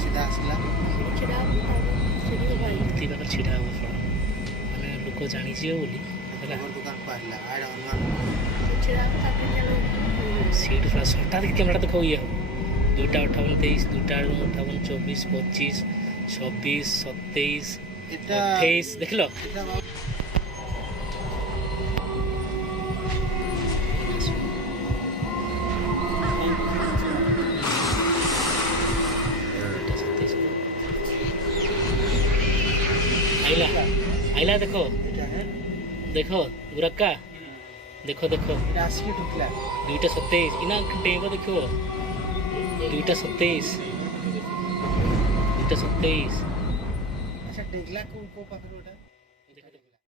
सीधा आसला मूर्ति पाखे छिड़ा हम फल मैंने लोक जानीजे बोली दुकान को आसला आड़ हनुमान सीट पूरा हठात कैमेरा देखो ये हम 2:58 23 2:58 24 25 26 27 28 देख लो आइला आइला देखो देखो गुरक्का देखो देखो 2:27 इना टेब देखो 2:27 2:27 अच्छा डेगला को पाखर ओटा